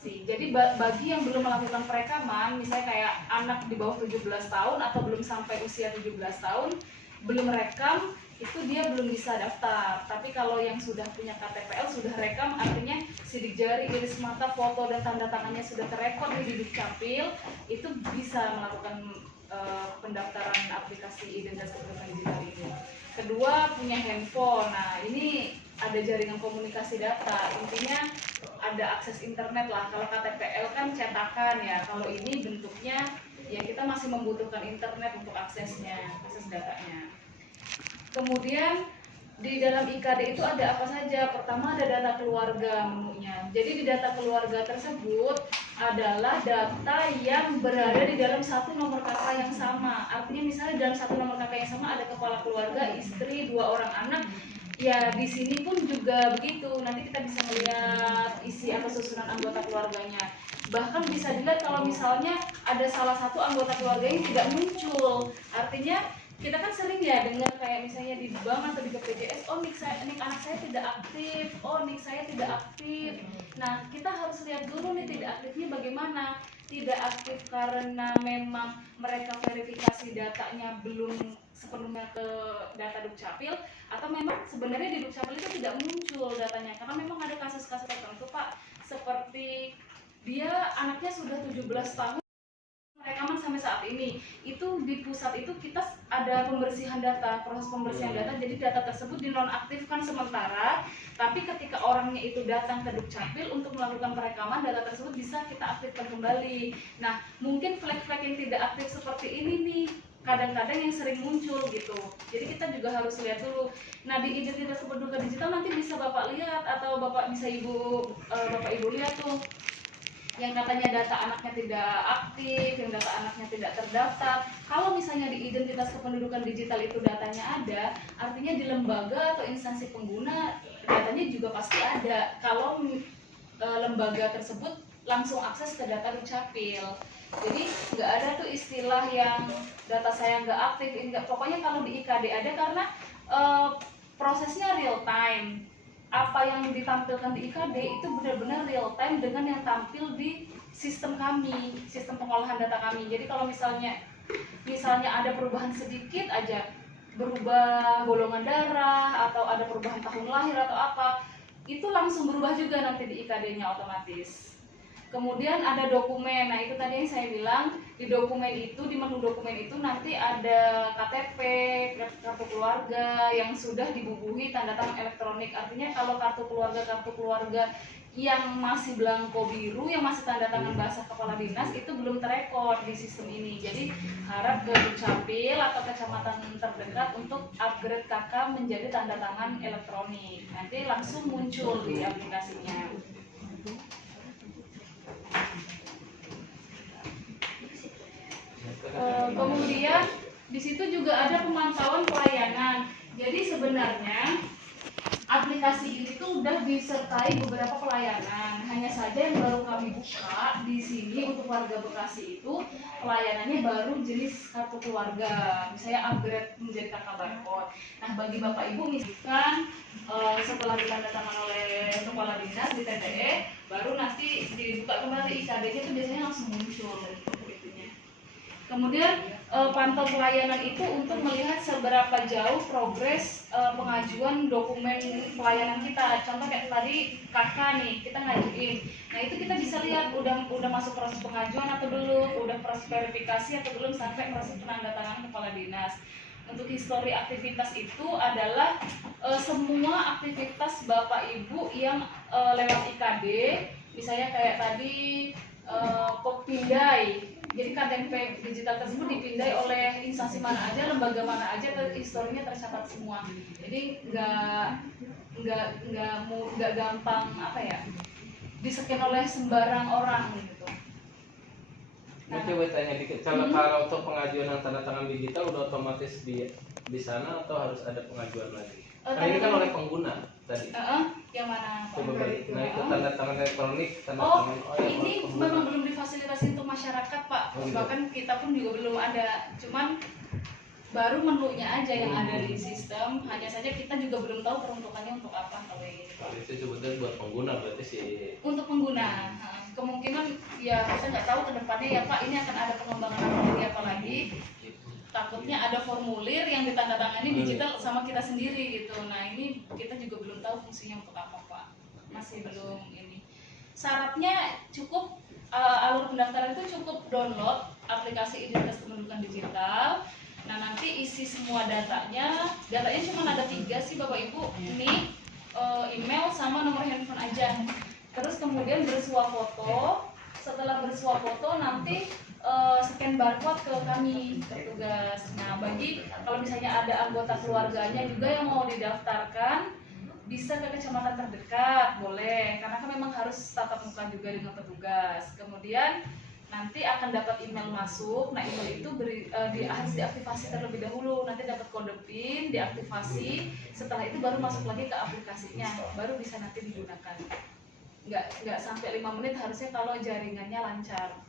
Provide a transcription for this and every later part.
Jadi bagi yang belum melakukan perekaman, misalnya kayak anak di bawah 17 tahun atau belum sampai usia 17 tahun, belum rekam, itu dia belum bisa daftar. Tapi kalau yang sudah punya KTPL, sudah rekam, artinya sidik jari, iris mata, foto, dan tanda tangannya sudah terekod di Dukcapil, itu bisa melakukan pendaftaran aplikasi identitas kependudukan digital ini. Kedua, punya handphone. Nah, ini ada jaringan komunikasi data. Intinya ada akses internet lah. Kalau KTPL kan cetakan ya. Kalau ini bentuknya ya kita masih membutuhkan internet untuk aksesnya, akses datanya. Kemudian di dalam IKD itu ada apa saja? Pertama ada data keluarga menunya. Jadi di data keluarga tersebut adalah data yang berada di dalam satu nomor KK yang sama. Artinya misalnya dalam satu nomor KK yang sama ada kepala keluarga, istri, 2 orang anak. Ya di sini pun juga begitu. Nanti kita bisa melihat isi atau susunan anggota keluarganya. Bahkan bisa dilihat kalau misalnya ada salah satu anggota keluarga yang tidak muncul. Artinya kita kan sering ya dengar kayak misalnya di bank atau di BPJS, oh nik anak saya tidak aktif, oh nik saya tidak aktif. Nah kita harus lihat dulu nih tidak aktifnya bagaimana. Tidak aktif karena memang mereka verifikasi datanya belum sepenuhnya ke data Dukcapil, atau memang sebenarnya di Dukcapil itu tidak muncul datanya karena memang ada kasus-kasus tertentu Pak, seperti dia anaknya sudah 17 tahun rekaman sampai saat ini. Itu di pusat itu kita ada pembersihan data, proses pembersihan data, jadi data tersebut dinonaktifkan sementara, tapi ketika orangnya itu datang ke Dukcapil untuk melakukan perekaman, data tersebut bisa kita aktifkan kembali. Nah mungkin flag-flag yang tidak aktif seperti ini nih kadang-kadang yang sering muncul gitu, jadi kita juga harus lihat dulu. Nah di identitas kependudukan digital nanti bisa Bapak lihat atau Bapak bisa Bapak Ibu lihat tuh yang katanya data anaknya tidak aktif, yang data anaknya tidak terdaftar. Kalau misalnya di identitas kependudukan digital itu datanya ada, artinya di lembaga atau instansi pengguna datanya juga pasti ada. Kalau lembaga tersebut langsung akses ke data Dukcapil. Jadi nggak ada tuh istilah yang data saya nggak aktif, enggak. Pokoknya kalau di IKD ada karena prosesnya real time. Apa yang ditampilkan di IKD itu benar-benar real time dengan yang tampil di sistem kami, sistem pengolahan data kami. Jadi kalau misalnya ada perubahan sedikit aja, berubah golongan darah atau ada perubahan tahun lahir atau apa, itu langsung berubah juga nanti di IKD-nya otomatis. Kemudian ada dokumen. Nah itu tadi yang saya bilang, di dokumen itu, di menu dokumen itu nanti ada KTP, kartu keluarga yang sudah dibubuhi tanda tangan elektronik. Artinya kalau kartu keluarga yang masih belangko biru, yang masih tanda tangan basah kepala dinas, itu belum terekod di sistem ini. Jadi harap ke Dukcapil atau kecamatan terdekat untuk upgrade KK menjadi tanda tangan elektronik. Nanti langsung muncul di aplikasinya. Kemudian di situ juga ada pemantauan pelayanan. Jadi sebenarnya aplikasi ini tuh udah disertai beberapa pelayanan. Hanya saja yang baru kami buka di sini untuk warga Bekasi itu pelayanannya baru jenis kartu keluarga, misalnya upgrade menjadi KK barcode. Nah bagi Bapak Ibu misalkan setelah ditandatangani oleh kepala dinas di TTE, baru nanti dibuka kembali IKD-nya itu biasanya langsung muncul. Kemudian pantau pelayanan itu untuk melihat seberapa jauh progres pengajuan dokumen pelayanan kita. Contoh kayak tadi KK nih, kita ngajuin. Nah itu kita bisa lihat udah masuk proses pengajuan atau belum, udah proses verifikasi atau belum, sampai proses penandatanganan kepala dinas. Untuk histori aktivitas itu adalah semua aktivitas Bapak Ibu yang lewat IKD, misalnya kayak tadi pindai. Jadi KTP digital tersebut dipindai oleh instansi mana aja, lembaga mana aja, historinya tercatat semua. Jadi nggak gampang di-scan oleh sembarang orang gitu. Nah, coba tanya dikit, kalau untuk pengajuan yang tanda tangan digital udah otomatis di sana atau harus ada pengajuan lagi? Nah ini kan oleh pengguna tadi. Yang mana? Coba balik. Nah itu tanda tangan elektronik, tanda tangan. Ini memang belum difasilitasi untuk masyarakat Pak. Bahkan kita pun juga belum ada. Cuman baru menunya aja yang ada di sistem. Hanya saja kita juga belum tahu peruntukannya untuk apa kalau ini. Itu sebetulnya buat pengguna berarti sih. Untuk pengguna. ya saya nggak tahu kedepannya ya Pak ini akan ada pengembangan apa lagi. Takutnya ada formulir yang ditandatangani digital sama kita sendiri gitu. Nah ini kita juga belum tahu fungsinya untuk apa Pak, masih belum ini. Syaratnya cukup alur pendaftaran itu cukup download aplikasi identitas kependudukan digital. Nah nanti isi semua datanya cuma ada 3 sih Bapak Ibu, ini email sama nomor handphone aja. Terus kemudian bersuah foto. Setelah bersuah foto nanti scan barcode ke kami petugas. Nah bagi kalau misalnya ada anggota keluarganya juga yang mau didaftarkan bisa ke kecamatan terdekat boleh, karena kan memang harus tatap muka juga dengan petugas. Kemudian nanti akan dapat email masuk. Nah email itu harus diaktifasi terlebih dahulu. Nanti dapat kode PIN, diaktifasi. Setelah itu baru masuk lagi ke aplikasinya, baru bisa nanti digunakan. Nggak sampai 5 menit harusnya kalau jaringannya lancar.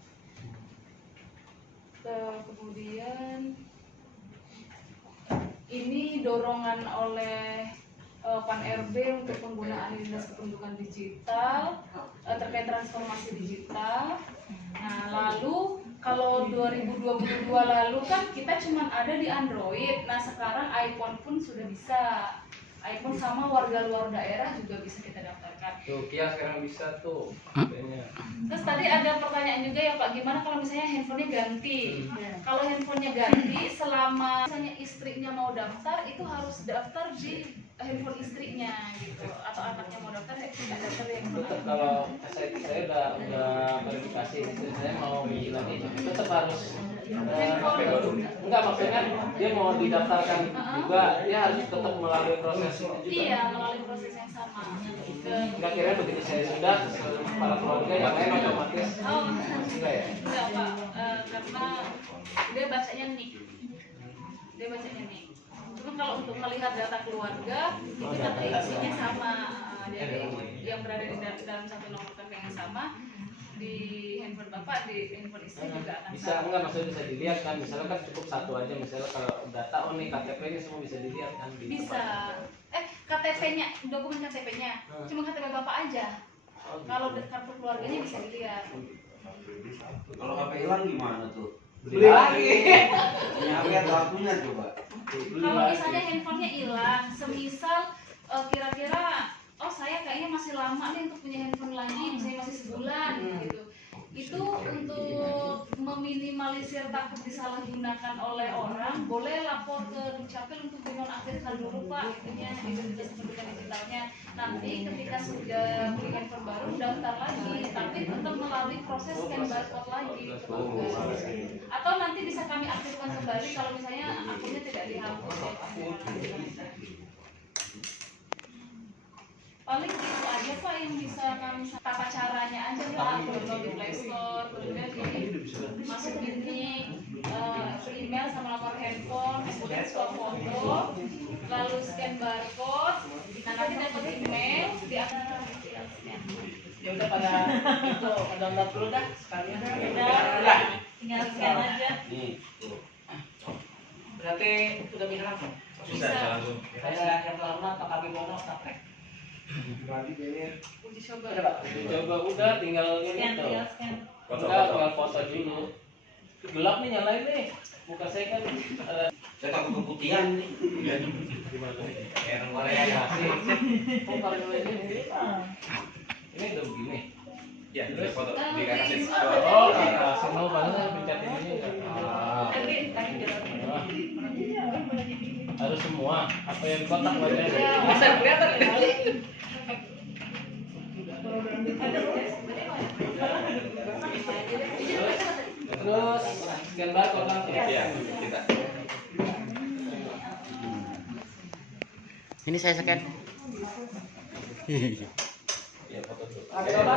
Kemudian ini dorongan oleh Pan RB untuk penggunaan identitas kependudukan digital terkait transformasi digital. Nah lalu kalau 2022 lalu kan kita cuma ada di Android. Nah sekarang iPhone pun sudah bisa. iPhone sama warga luar daerah juga bisa kita daftarkan. Tuh, Kia sekarang bisa tuh. Kayaknya. Terus tadi ada pertanyaan juga ya Pak, gimana kalau misalnya handphonenya ganti? Kalau handphonenya ganti, selama misalnya istrinya mau daftar, itu harus daftar di handphone istrinya gitu, atau anaknya mau daftar, daftar di handphone. Tetap kalau saya udah verifikasi istri saya mau lagi, tetap harus enggak, maksudnya dia mau didaftarkan juga, dia harus tetap melalui proses itu juga. Iya, melalui proses yang sama. Enggak kira begitu saya sudah para keluarga yang lain otomatis. Oh, enggak ya? enggak Pak, karena dia bacanya nik. Cuma kalau untuk melihat data keluarga itu data isinya sama. Jadi yang berada di dalam satu nomor telepon yang sama di handphone Bapak, di handphone istri juga akan bisa, enggak maksudnya bisa dilihat kan, misalnya kan cukup satu aja, misalnya kalau data nih KTP-nya semua bisa dilihat kan di bisa. KTP-nya, dokumen KTP-nya cuma KTP Bapak aja. Kalau kartu keluarganya bisa dilihat. Kalau HP hilang gimana tuh? beli lagi. Nyari waktunya coba. Kalau misalnya handphonenya hilang, semisal kira-kira saya kayaknya masih lama nih untuk punya handphone lagi, misalnya masih sebulan gitu. Itu untuk meminimalisir takut disalahgunakan oleh orang, boleh lapor ke Dukcapil untuk dinonaktifkan dulu Pak, itunya identitas kependudukan digitalnya. Nanti ketika sudah beli handphone baru daftar lagi, tapi tetap melalui proses scan barcode lagi ke petugas. Atau nanti bisa kami aktifkan kembali kalau misalnya akunnya tidak dihapus ya Pak. Paling itu aja Pak yang bisa kami, tata caranya aja lah, download di Play Store, kemudian masuk ini email sama nomor handphone, kemudian swap foto, lalu scan barcode, nah nanti dapat email di Ya udah pada itu download dulu dah sekalian. udah, tinggal scan aja. Nih, tuh. Berarti udah bisa langsung. Bisa. Saya yang lama atau kami bono praktek. Uji coba. Udah Pak. Coba udah tinggal ini Scan, tuh. tinggal scan. Enggak, tinggal foto dulu. Gelap nih, nyalain nih. Muka saya kan Saya takut keputihan nih. gimana nih? Yang Variasi. Oh, variasi ini. Ini udah begini. Ya, Terus? foto Kan dikasih. Oh, kasih mau banget pencet ini. Tadi jalan. Harus semua. Apa yang kotak wajahnya? Bisa kelihatan kali. Terus scan barcode kan? Iya, kita. Ini saya scan. Ya, foto dulu. Ada apa?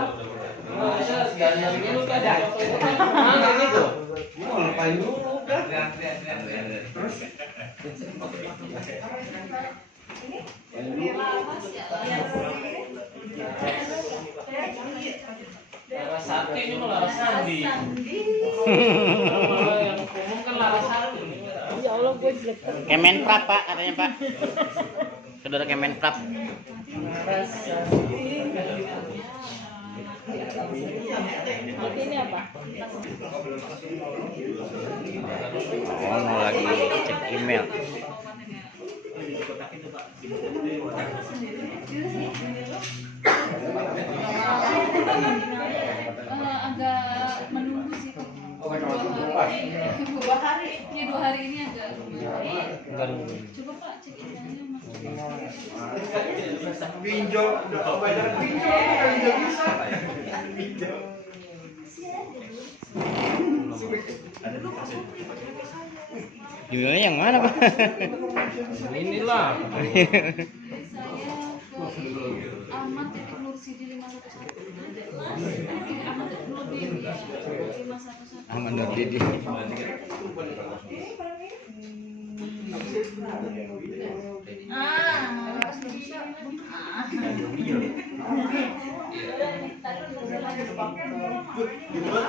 Nggak bisa scan dulu kan? Foto itu kan mana ini tuh? Mau ngapain dulu kan? Terus Laras Sati ini mah Laras Sandi. Kalau yang umum kan Laras Sati. Kemenprap Pak katanya Pak. Saudara Kemenprap. Ini apa? Oh, mau lagi cek email. Agak menunggu sih. 2 hari. Ya 2 hari ini agak. Coba Pak cek emailnya Mas. Pinjol, kebanyakan pinjol kan nggak bisa. Pinjol. Emailnya yang mana, Pak? Inilah. Saya ke Ahmad Nursidi 511. Ahmad Nursidi 511. Ahmad Nurdidi. Gimana